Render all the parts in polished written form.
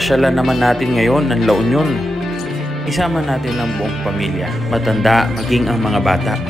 Pasyalan naman natin ngayon ng La Union. Isama natin ang buong pamilya, matanda maging ang mga bata.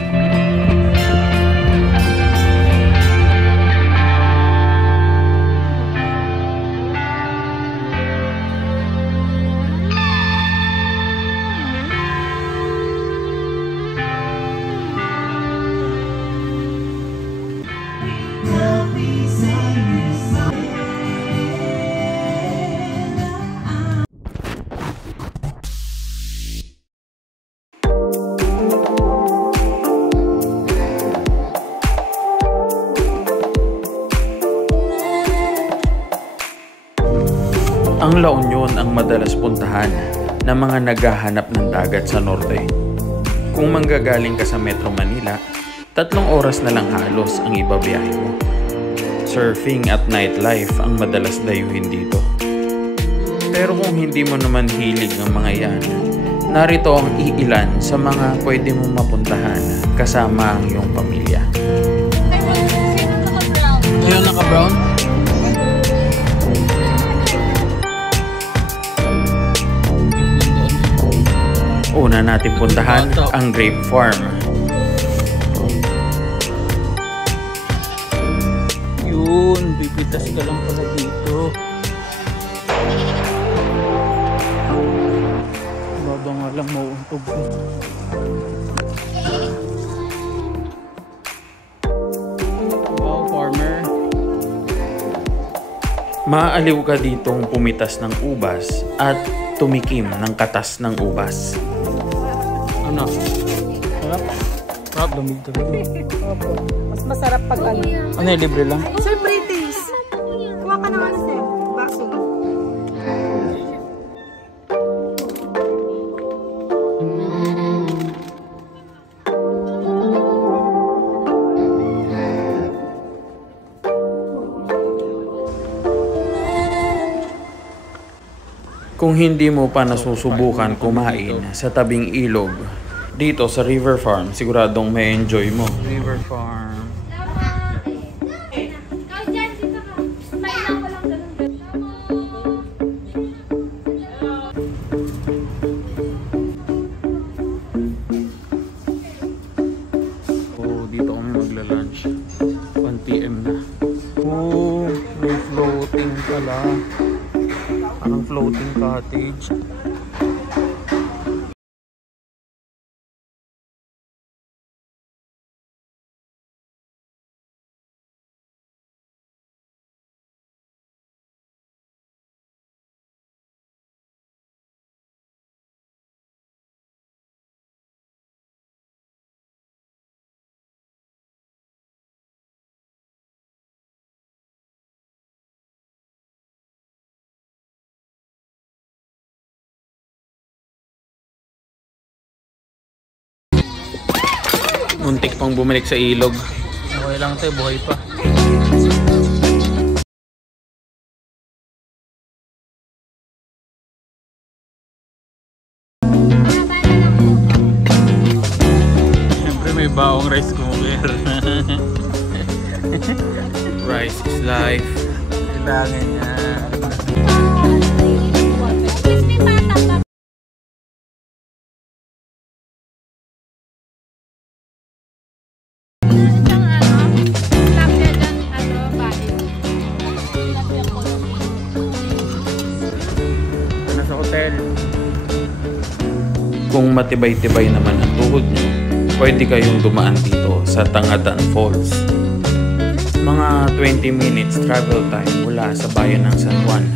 Ang La Union ang madalas puntahan ng mga naghahanap ng dagat sa norte. Kung manggagaling ka sa Metro Manila, 3 oras na lang halos ang ibabiyahe mo. Surfing at nightlife ang madalas dayuhin dito. Pero kung hindi mo naman hilig ng mga yan, narito ang iilan sa mga pwede mong mapuntahan kasama ang iyong pamilya. Ayun, naka-brown? Una natin puntahan ang Grape Farm. Yun, pipitas ka lang pala dito. Baba nga lang mauuntog. Wow, farmer. Maaaliw ka ditong pumitas ng ubas at tumikim ng katas ng ubas. Ano? Sarap? Sarap, lamig talaga. Mas masarap pag ano. Ano yung libre lang? Sir, British. Kuha ka naman, sir. Baso. Kung hindi mo pa nasusubukan kumain sa tabing ilog, dito sa River Farm, siguradong may enjoy mo. River Farm. Oh, dito kami magla-lunch. 1 PM na. Oh, may floating pala. Parang floating cottage. Muntik pang bumalik sa ilog. Okay lang tayo, buhay pa. Siyempre may baong rice cooker. Rice is life. Kailangan niya. Kung matibay-tibay naman ang tuhod nyo, pwede kayong dumaan dito sa Tangadan Falls. Mga 20 minutes travel time mula sa bayan ng San Juan.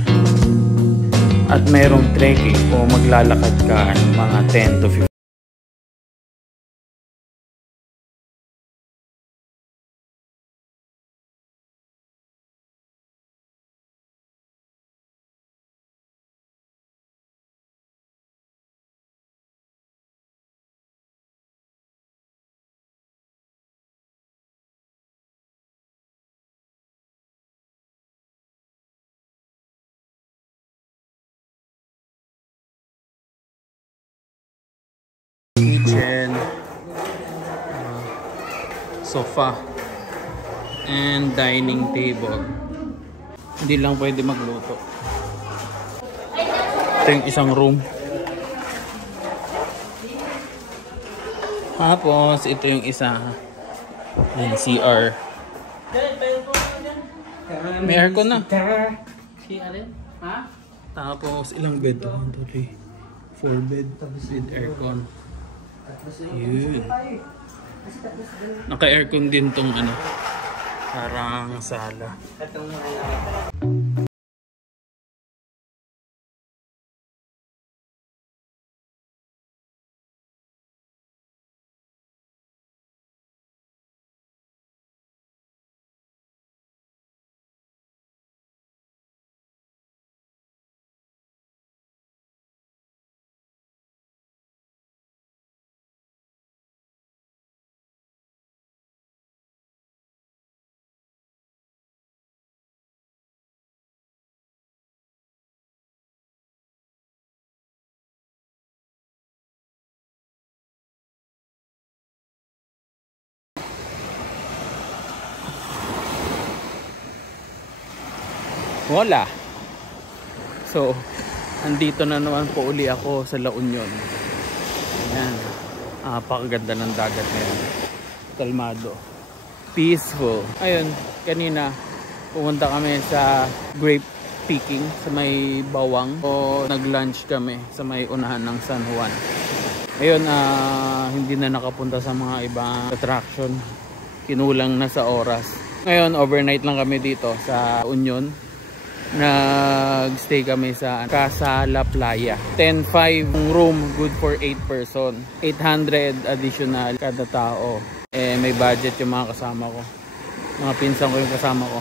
At mayroong trekking o maglalakad ka ng mga 10 to 15. Kitchen, sofa, and dining table. Hindi lang pwede magluto. Ito yung isang room. Tapos, ito yung isa. Ayan, CR. May aircon na. Tapos, ilang bed? 4 bed with aircon. Yun. Naka-aircon din tong ano. Parang sala. Wala. So, andito na naman po uli ako sa La Union. Ayan. Napakaganda ng dagat ngayon. Kalmado. Peaceful. Ayun, kanina pumunta kami sa grape picking sa may Bawang. O nag-lunch kami sa may unahan ng San Juan. Ayun, hindi na nakapunta sa mga ibang attraction. Kinulang na sa oras. Ngayon, overnight lang kami dito sa Union. Nag-stay kami sa Casa La Playa. 10.5 room, good for 8 person. 800 additional kada tao. May budget yung mga kasama ko. Mga pinsan ko yung kasama ko.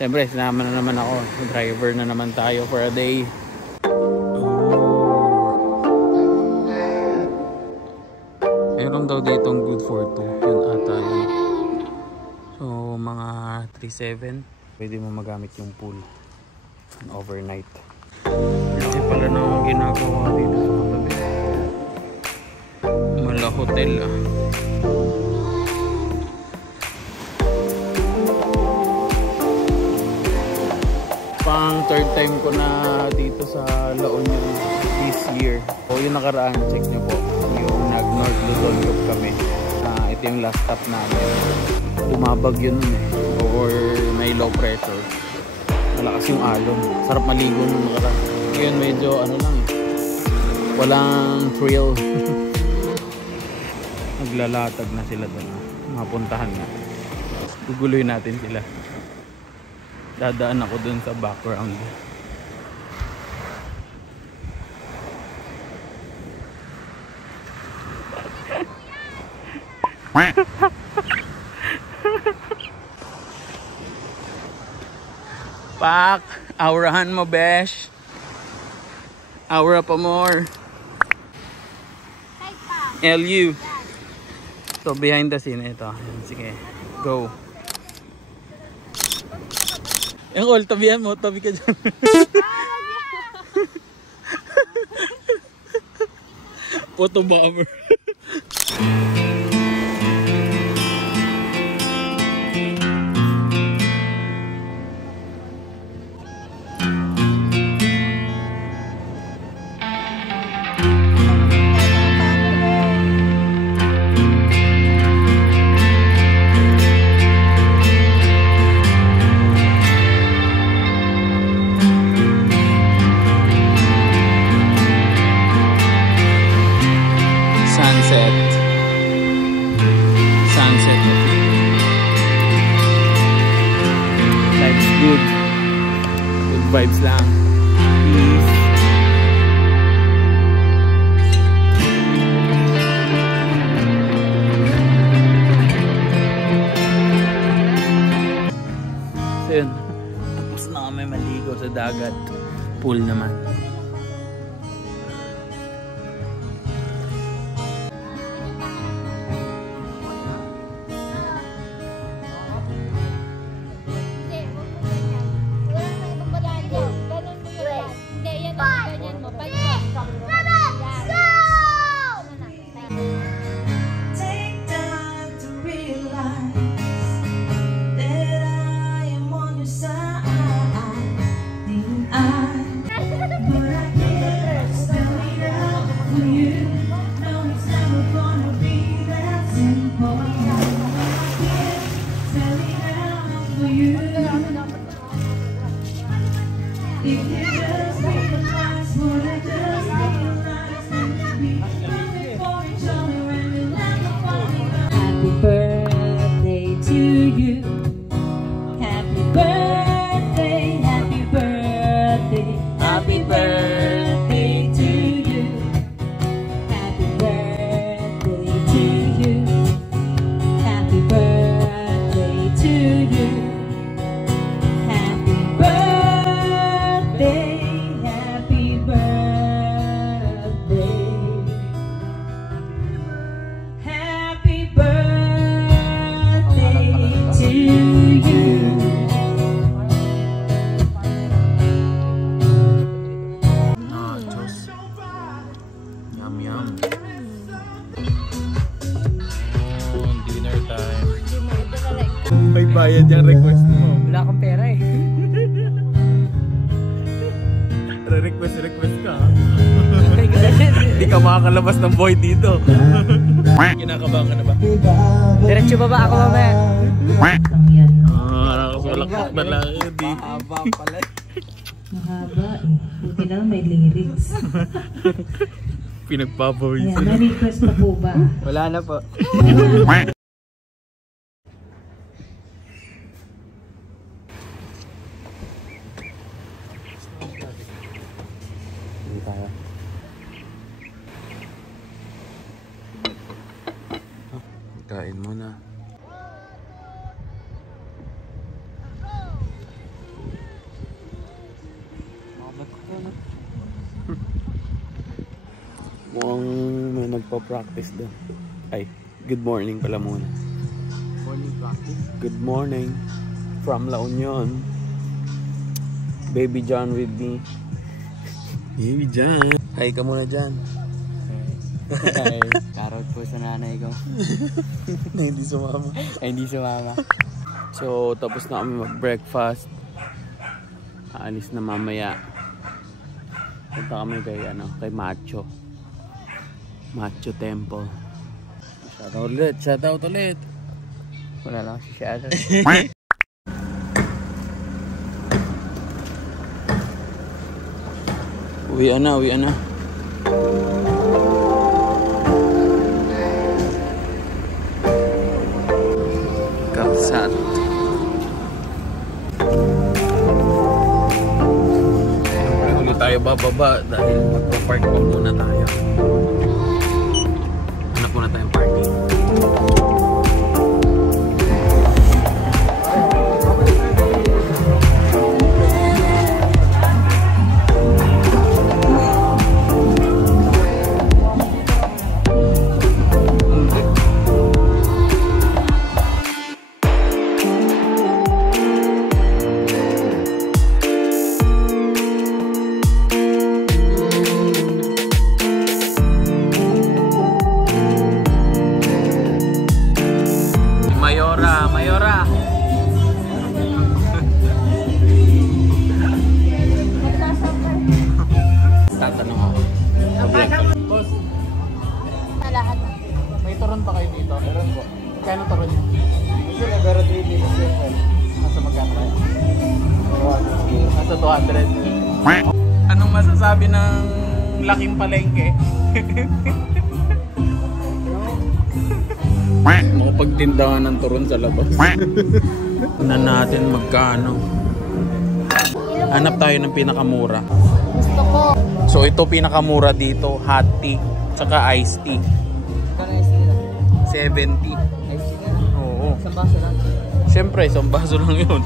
Siyempre, sinama na naman ako. Driver na naman tayo for a day. Meron daw ditong good for 2. Yun ata yun. So, mga 3.7. Pwede mo magamit yung pool. Overnight. Kasi pala na ginagawa dito sa katabi. Mala hotel Pang third time ko na dito sa La Union this year. O yung nakaraan, check nyo po. Yung nag-North Luzon group kami. Ito yung last stop namin. Bumabag yun or may low pressure. Malakas yung alon. Sarap maligo nung nakaraan. Ngayon medyo ano lang walang thrill. Naglalatag na sila doon. Mapuntahan na. Guguloy natin sila. Dadaan ako doon sa background. Pak, aurahan mo, besh. Aura pa more. LU. So behind the scene ito. Sige, go. Yung all, tabihan mo, tabi ka dyan. Photo bomber. Sunset. Life's good. Good vibes lang. Peace. So yun. Tapos na kami maligo sa dagat. Pool naman. birthday to you. Happy birthday, happy birthday, happy birthday to you. Happy birthday to you. Happy birthday to you. Happy birthday, happy birthday. Happy birthday to you. Nachos. Yum yum. Dinner time. May bayad yung request mo. Wala akong pera eh. Request ka. Hindi ka makakalabas ng boy dito. Kinakabahan ka na ba? Diretso ba ako mamaya? Nakasulakot na lang. Mahaba pala. Mahaba eh. Buti lang may lyrics. Pinagpapawisin. Ayan, may request pa po ba? Wala na po. Kain mo na. Mukhang may nagpa-practice doon. Ay, good morning pala muna. Morning practice. Good morning from La Union. Baby John with me. Baby John. Hi ka muna dyan. Ay, karot po sa nanay ko. Hindi sumama. Ay, hindi sumama. So, tapos na kami mag-breakfast. Aalis na mamaya. Punta kami kay, kay Macho. Macho Temple. Shout out ulit. Wala lang si Shadow. Uwi na. Kalsat. Hindi tayo bababa dahil magpa-park pa muna tayo. Hanap muna tayong parking. Mayora. Tatanong ako. Boss, Lahat. may turon pa kayo dito? Meron po. Kano turon niyo? Kasi nagara 3 minutes yun. Nasa magkano kayo? Nasa 200. Anong masasabi ng laking palengke? Makapagtindahan ng turon sa labas. Tignan natin magkano. Hanap tayo ng pinakamura. Gusto ko. So ito pinakamura dito, hot tea, tsaka iced tea. Kano yung sila? 70. Ay, sige. Oo. Isang baso lang. Siyempre, isang baso lang yun.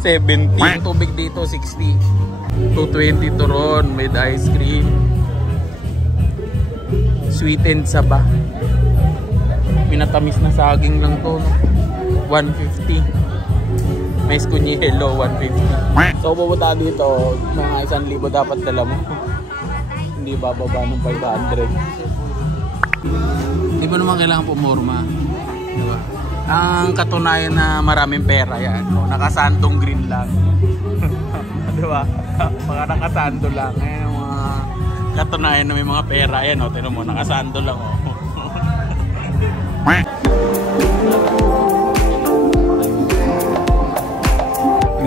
70. Yung tubig dito, 60. 220 turon with ice cream. Sweetened saba. Minatamis na saging lang to, no? 150. May skunyelo, 150. So, pupunta dito, mga 1,000 dapat dala mo. Hindi bababa ng 500. Di ba naman kailangan pumorma? Di ba? Ang katunayan na maraming pera yan. No? Nakasandong green lang. Di ba? Mga nakasando lang. Ayan ang mga katunayan na may mga pera. Ayan, no? Tinan mo, nakasando lang. Oh.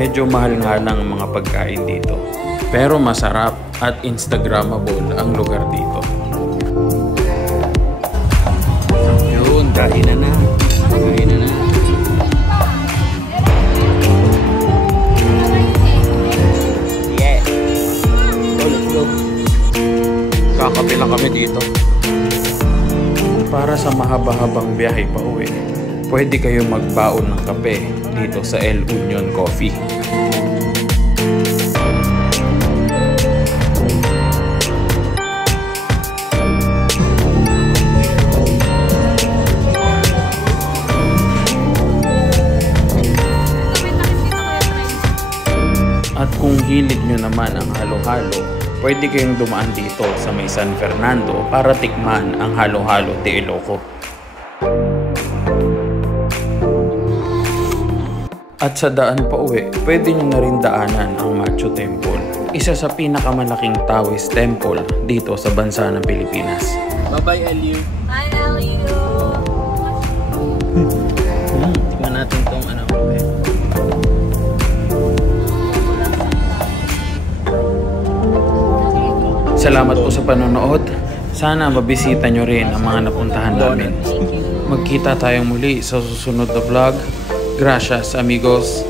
Medyo mahal nga lang ang mga pagkain dito. Pero masarap at Instagrammable ang lugar dito. Yun, kainan na. Kainan na. Yeah. So, let's go. Kakape lang kami dito. Para sa mahaba-habang biyahe pa uwi, pwede kayo magbaon ng kape dito sa El Union Coffee. At kung hilig nyo naman ang halo-halo, pwede kayong dumaan dito sa may San Fernando para tikman ang halo-halo de Iloco. At sa daan pa uwi, pwede nyo na rin daanan ang Machu Temple, isa sa pinakamalaking Taoist temple dito sa bansa ng Pilipinas. Bye-bye, LU. Hi, LU! Tingnan natin tong ano. Salamat po sa panonood. Sana mabisita nyo rin ang mga napuntahan namin. Magkita tayong muli sa susunod na vlog. Gracias amigos.